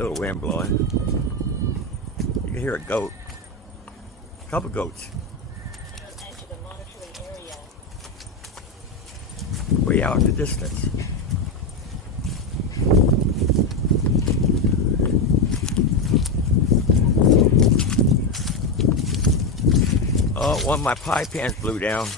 Little wind blowing. You can hear a goat. A couple goats. Way out in the distance. Oh, one of my pie pans blew down.